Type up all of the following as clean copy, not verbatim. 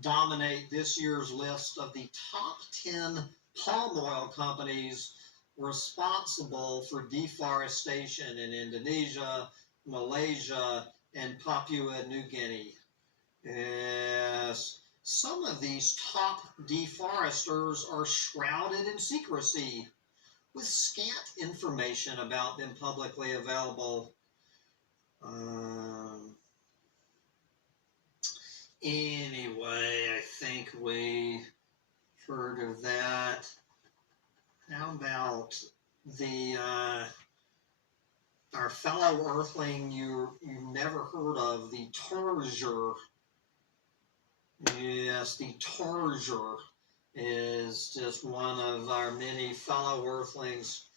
dominate this year's list of the top 10 palm oil companies responsible for deforestation in Indonesia, Malaysia, and Papua New Guinea. Yes, some of these top deforesters are shrouded in secrecy, with scant information about them publicly available. Anyway, I think we heard of that. How about the our fellow Earthling you've never heard of, the Tarsier? Yes, the Tarsier is just one of our many fellow Earthlings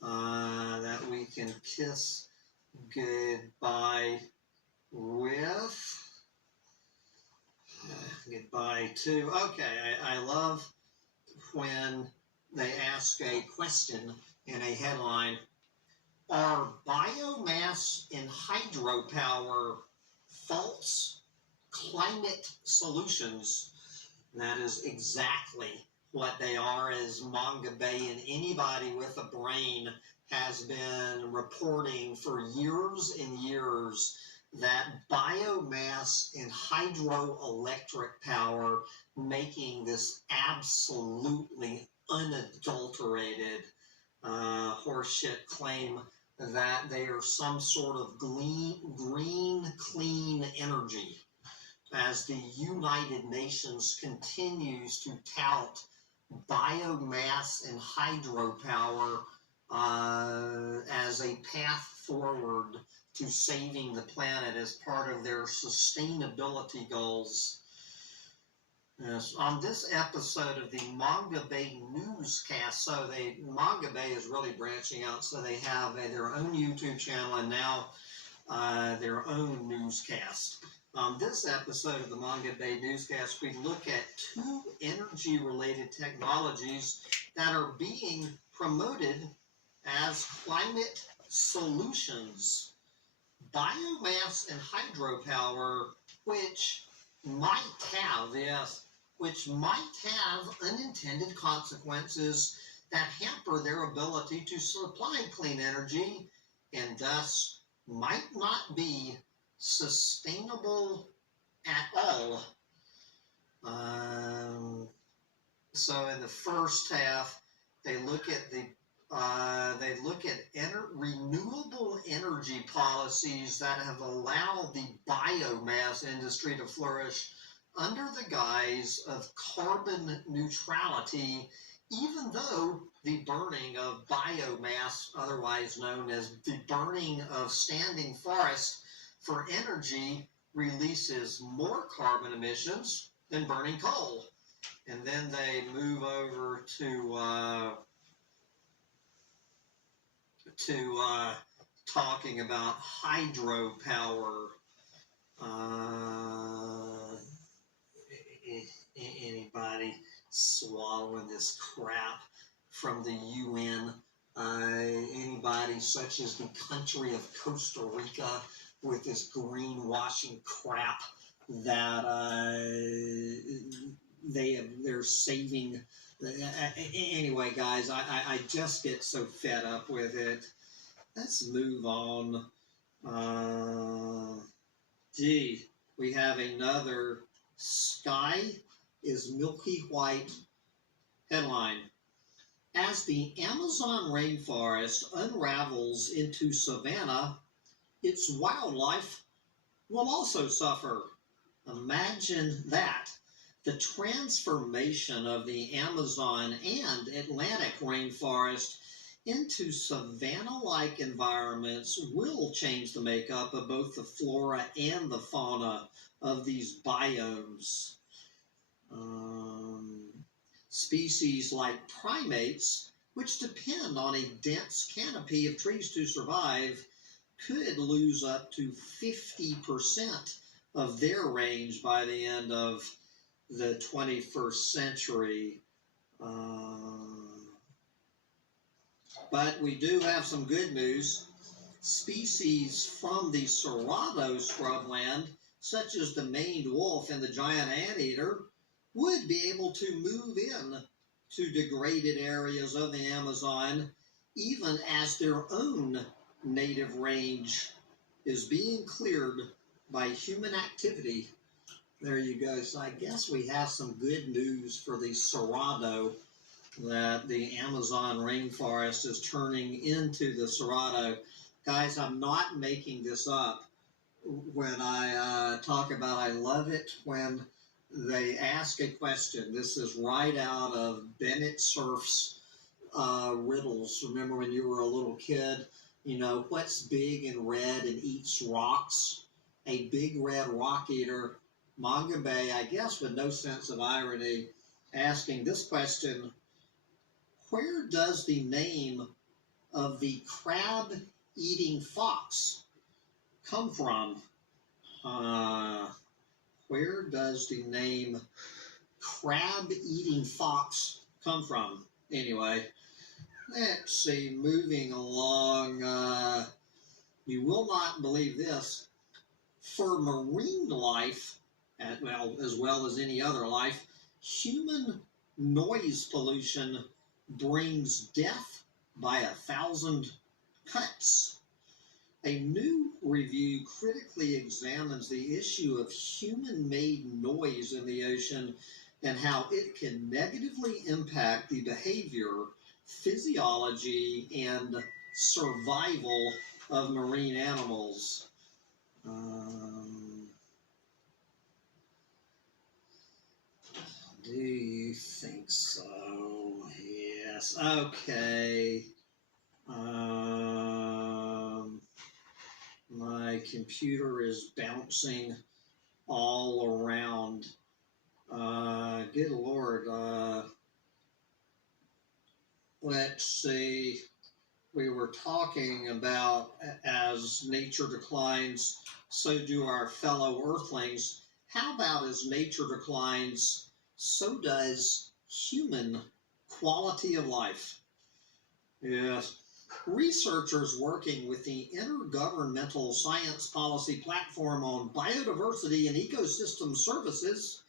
that we can kiss goodbye with. Goodbye to. Okay, I love when they ask a question in a headline. Are biomass and hydropower false climate solutions? That is exactly what they are, as Manga Bay and anybody with a brain has been reporting for years and years, that biomass and hydroelectric power, making this absolutely unadulterated horseshit claim that they are some sort of green, clean energy, as the United Nations continues to tout biomass and hydropower as a path forward to saving the planet as part of their sustainability goals. Yes, on this episode of the Manga Bay newscast, so Manga Bay is really branching out, so they have their own YouTube channel and now their own newscast. On this episode of the Manga Bay newscast, we look at two energy-related technologies that are being promoted as climate solutions: biomass and hydropower, which might have unintended consequences that hamper their ability to supply clean energy, and thus might not be sustainable at all. So in the first half, they look at renewable energy policies that have allowed the biomass industry to flourish under the guise of carbon neutrality, even though the burning of biomass, otherwise known as the burning of standing forest for energy, releases more carbon emissions than burning coal. And then they move over to talking about hydropower. Anybody swallowing this crap from the UN? Anybody such as the country of Costa Rica with this greenwashing crap that they're saving. Anyway, guys, I just get so fed up with it. Let's move on. We have another sky is milky white headline. As the Amazon rainforest unravels into savanna, its wildlife will also suffer. Imagine that. The transformation of the Amazon and Atlantic rainforest into savanna-like environments will change the makeup of both the flora and the fauna of these biomes. Species like primates, which depend on a dense canopy of trees to survive, could lose up to 50% of their range by the end of the 21st century. But we do have some good news. Species from the Cerrado scrubland such as the maned wolf and the giant anteater, would be able to move in to degraded areas of the Amazon, even as their own native range is being cleared by human activity. There you go. So I guess we have some good news for the Cerrado, that the Amazon rainforest is turning into the Cerrado. Guys, I'm not making this up when I talk about I love it when they ask a question. This is right out of Bennett Cerf's riddles. Remember when you were a little kid? You know, what's big and red and eats rocks? A big red rock eater. Manga Bay, I guess with no sense of irony, asking this question: where does the name of the crab-eating fox come from? Where does the name crab-eating fox come from? Anyway, let's see, moving along. You will not believe this. For marine life, as well as any other life, human noise pollution brings death by 1,000 cuts. A new review critically examines the issue of human-made noise in the ocean and how it can negatively impact the behavior, physiology, and survival of marine animals. Do you think so? Yes. Okay. My computer is bouncing all around. Good Lord. Let's see. We were talking about as nature declines, so do our fellow earthlings. How about as nature declines, so does human quality of life? Yes. Researchers working with the Intergovernmental Science Policy Platform on Biodiversity and Ecosystem Services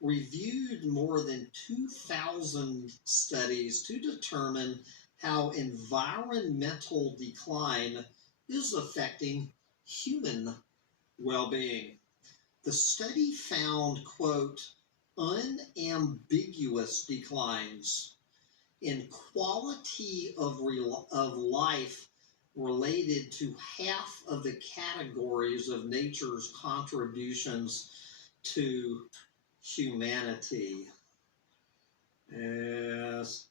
reviewed more than 2,000 studies to determine how environmental decline is affecting human well-being. The study found, quote, unambiguous declines in quality of life related to half of the categories of nature's contributions to humanity. Yes.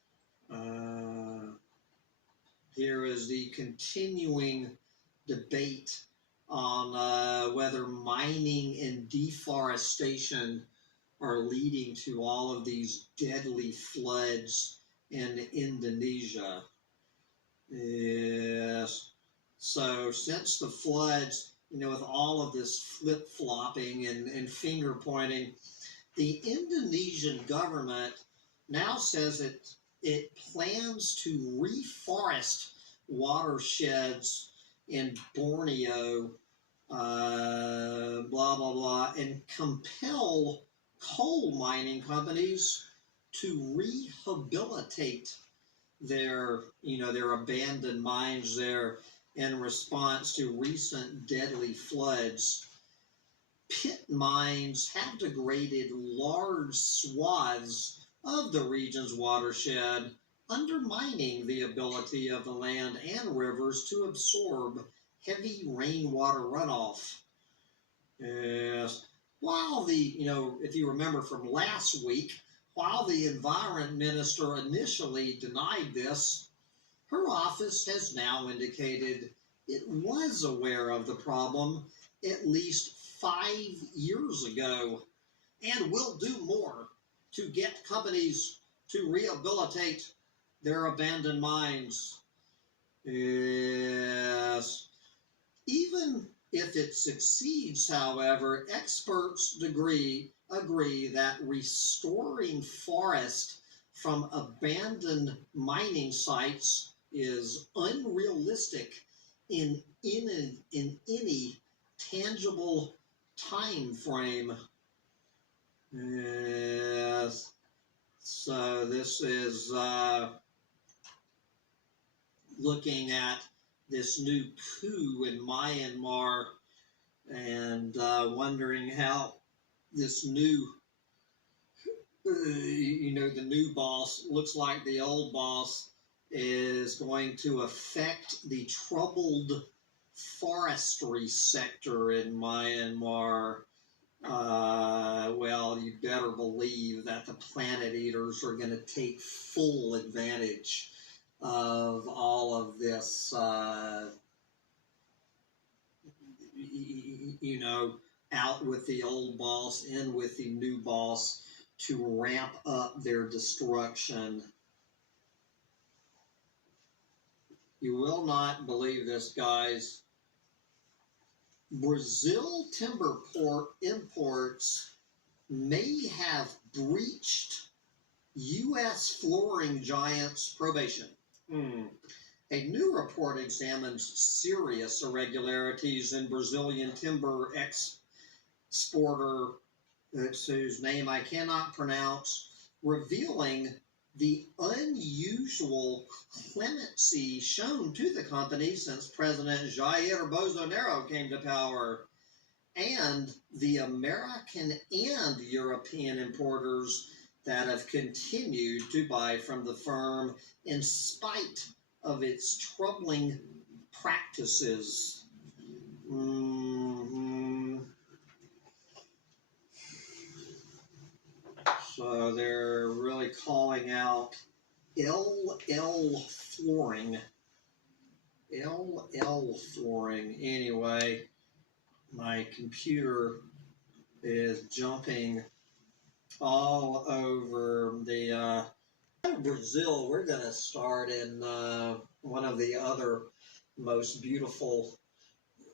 Here is the continuing debate on whether mining and deforestation are leading to all of these deadly floods in Indonesia. Yes. So since the floods, with all of this flip-flopping and finger-pointing, the Indonesian government now says it plans to reforest watersheds in Borneo, blah, blah, blah, and compel coal mining companies to rehabilitate their abandoned mines there in response to recent deadly floods. Pit mines have degraded large swaths of the region's watershed, undermining the ability of the land and rivers to absorb heavy rainwater runoff. Yes. While if you remember from last week, while the Environment Minister initially denied this, her office has now indicated it was aware of the problem at least 5 years ago and will do more to get companies to rehabilitate their abandoned mines. Yes. Even if it succeeds, however, experts agree that restoring forest from abandoned mining sites is unrealistic in any tangible time frame. Yes. So this is looking at this new coup in Myanmar and wondering how this new, the new boss looks like the old boss is going to affect the troubled forestry sector in Myanmar. Well, you better believe that the planet eaters are going to take full advantage of all of this, out with the old boss, in with the new boss to ramp up their destruction. You will not believe this, guys. Brazil timber imports may have breached U.S. flooring giant's probation. A new report examines serious irregularities in Brazilian timber exporter, whose name I cannot pronounce, revealing the unusual clemency shown to the company since President Jair Bolsonaro came to power, and the American and European importers that have continued to buy from the firm in spite of its troubling practices. So they're really calling out LL Flooring. LL Flooring. Anyway, my computer is jumping all over the Brazil. We're going to start in one of the other most beautiful,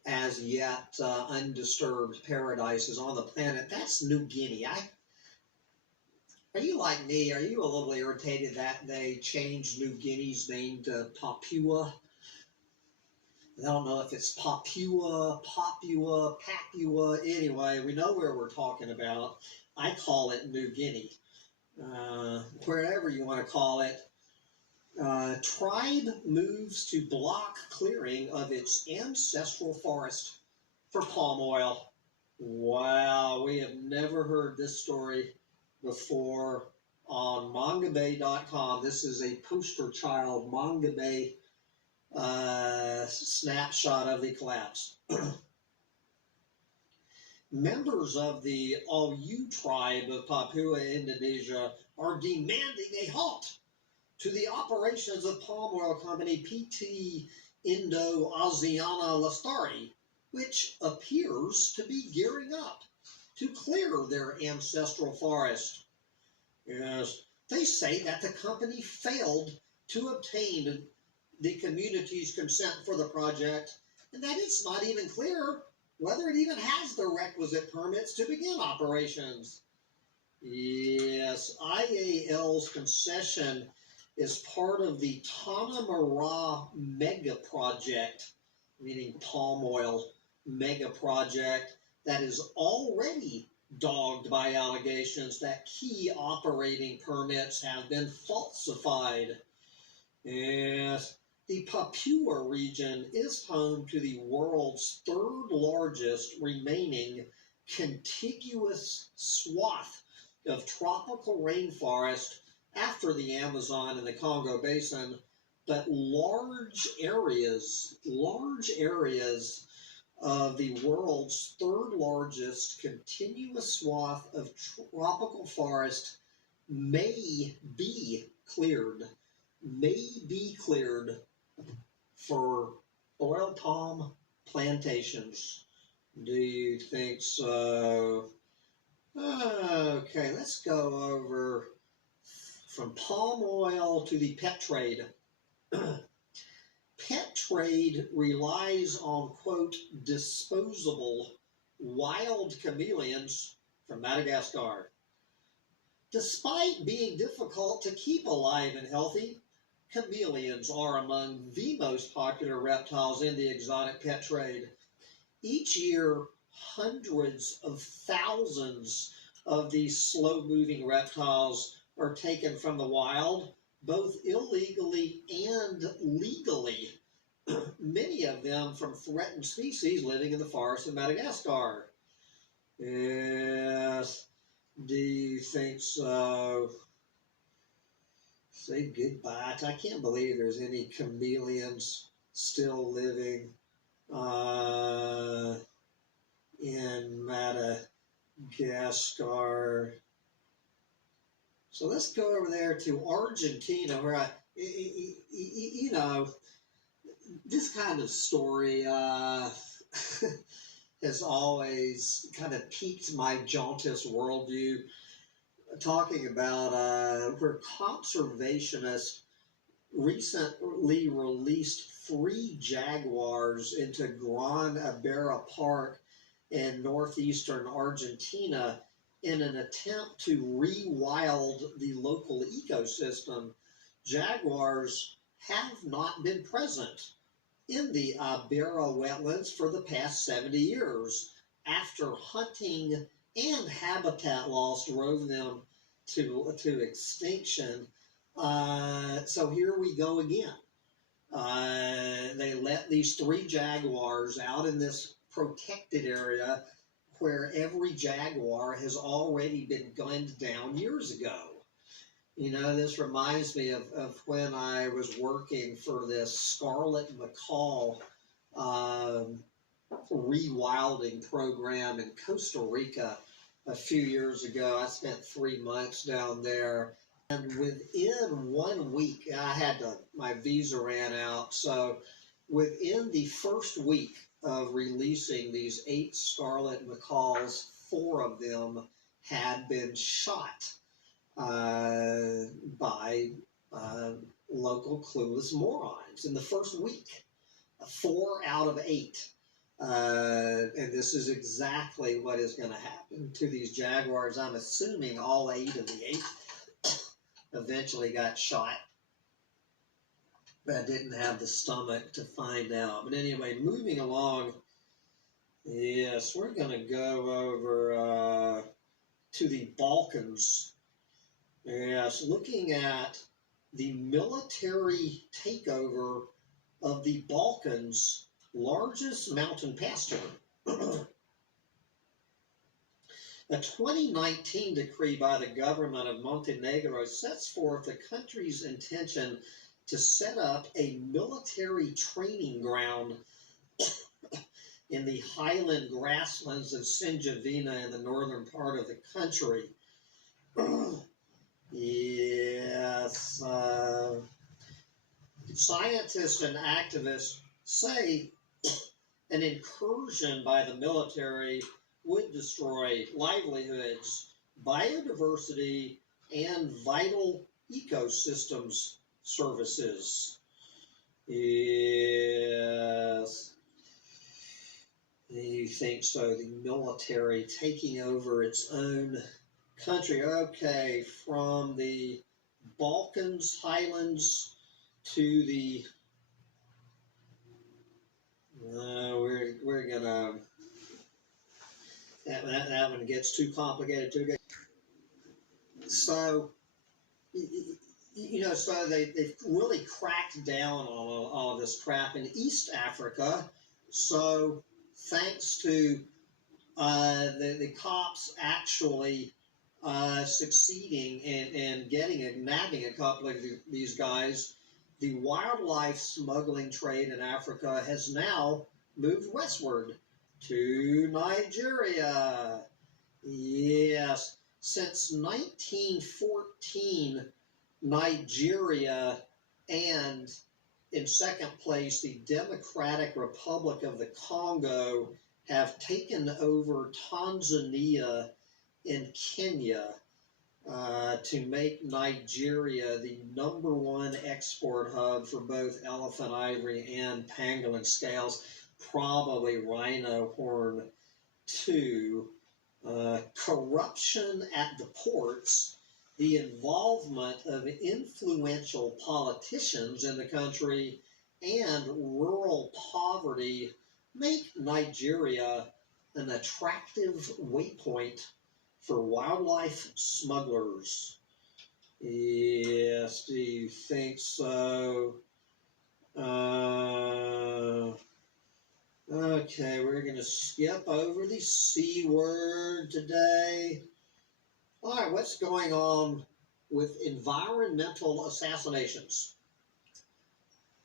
as yet undisturbed paradises on the planet. That's New Guinea. Are you like me? Are you a little irritated that they changed New Guinea's name to Papua? I don't know if it's Papua. Anyway, we know where we're talking about. I call it New Guinea. Wherever you want to call it. Tribe moves to block clearing of its ancestral forest for palm oil. Wow, we have never heard this story before on mangabay.com. This is a poster child Mangabay snapshot of the collapse. Members of the Ayu tribe of Papua, Indonesia, are demanding a halt to the operations of palm oil company PT Indo-ASEANA Lestari, which appears to be gearing up to clear their ancestral forest. Yes, they say that the company failed to obtain the community's consent for the project, and that it's not even clear whether it even has the requisite permits to begin operations. Yes, IAL's concession is part of the Tanah mega project, meaning palm oil mega project, that is already dogged by allegations that key operating permits have been falsified. Yes, the Papua region is home to the world's third largest remaining contiguous swath of tropical rainforest after the Amazon and the Congo Basin, but large areas of the world's third largest continuous swath of tropical forest may be cleared for oil palm plantations. Do you think so? Okay, let's go over from palm oil to the pet trade. Pet trade relies on, quote, disposable wild chameleons from Madagascar. Despite being difficult to keep alive and healthy, chameleons are among the most popular reptiles in the exotic pet trade. Each year, hundreds of thousands of these slow-moving reptiles are taken from the wild, both illegally and legally. Many of them from threatened species living in the forests of Madagascar. Yes, do you think so? Say goodbye. I can't believe there's any chameleons still living in Madagascar. So let's go over there to Argentina, where you know, this kind of story has always kind of piqued my jaundiced worldview, talking about where conservationists recently released 3 jaguars into Gran Ibera Park in northeastern Argentina in an attempt to rewild the local ecosystem. Jaguars have not been present in the Ibera wetlands for the past 70 years after hunting and habitat loss drove them to extinction. So here we go again. They let these 3 jaguars out in this protected area where every jaguar has already been gunned down years ago. You know, this reminds me of when I was working for this scarlet macaw rewilding program in Costa Rica a few years ago. I spent 3 months down there, and within 1 week, my visa ran out, so within the first week of releasing these 8 scarlet macaws, 4 of them had been shot by local clueless morons in the first week. 4 out of 8. And this is exactly what is going to happen to these jaguars. I'm assuming all 8 of the 8 eventually got shot, but I didn't have the stomach to find out. But anyway, moving along, yes, we're going to go over to the Balkans. Yes, looking at the military takeover of the Balkans' largest mountain pasture. A 2019 decree by the government of Montenegro sets forth the country's intention to set up a military training ground in the highland grasslands of Sinjavina in the northern part of the country. Yes, scientists and activists say an incursion by the military would destroy livelihoods, biodiversity, and vital ecosystems services. Yes. You think so? The military taking over its own country. Okay, from the Balkans, Highlands to the we're gonna that one gets too complicated too. So so they've really cracked down on all of this crap in East Africa. So thanks to the cops actually succeeding in getting and nabbing a couple of these guys, the wildlife smuggling trade in Africa has now moved westward to Nigeria. Yes, since 1914, Nigeria and, in second place, the Democratic Republic of the Congo have taken over Tanzania and Kenya to make Nigeria the #1 export hub for both elephant ivory and pangolin scales, probably rhino horn too. Corruption at the ports, the involvement of influential politicians in the country, and rural poverty make Nigeria an attractive waypoint for wildlife smugglers? Yes, do you think so? Okay, we're going to skip over the C word today. All right, what's going on with environmental assassinations?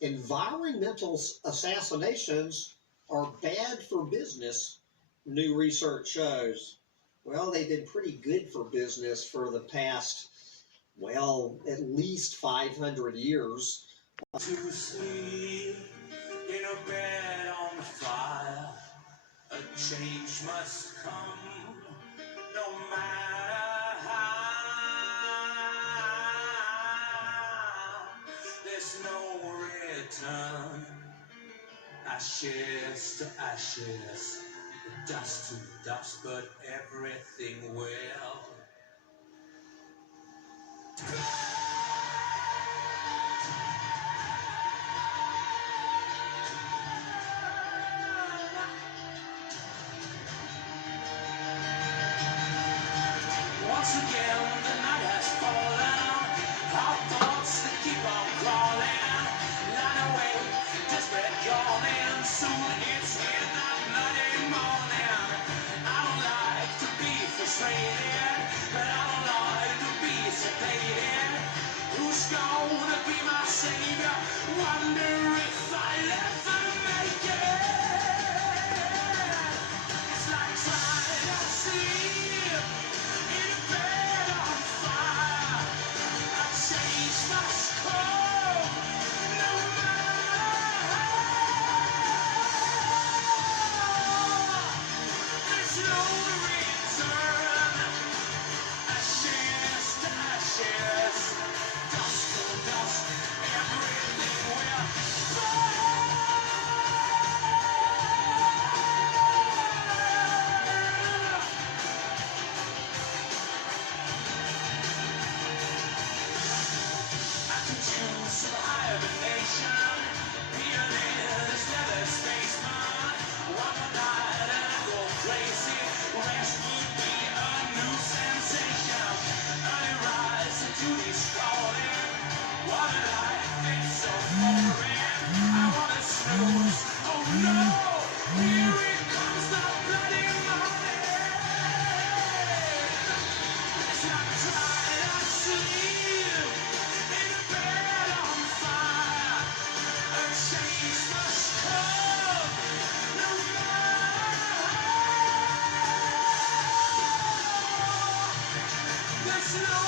Environmental assassinations are bad for business, new research shows. Well, they've been pretty good for business for the past, well, at least 500 years. To sleep in a bed on fire, a change must come, no matter how. There's no return. Ashes to ashes, dust to dust, but everything will. Once again, the night has fallen. Our thoughts that keep on crawling, line away, desperate yawning. Soon it's in the bloody morning. I don't like to be frustrated, but I don't like to be sedated. Who's gonna be my savior? Wonder if I'll ever make it. It's like trying to sleep in a bed on fire. A change must come, no matter how. There's no return. Ashes to ashes, dust to dust, everything will burn. I could choose some hibernation, pianist, leather spaceman. One night and I go crazy. Rest would be a new sensation. Early rise and duty's calling. What a life, it's so foreign. I wanna snooze. Oh no, here it comes the bloody morning. It's like trying to sleep in a bed on fire. A change must come, no matter how. There's no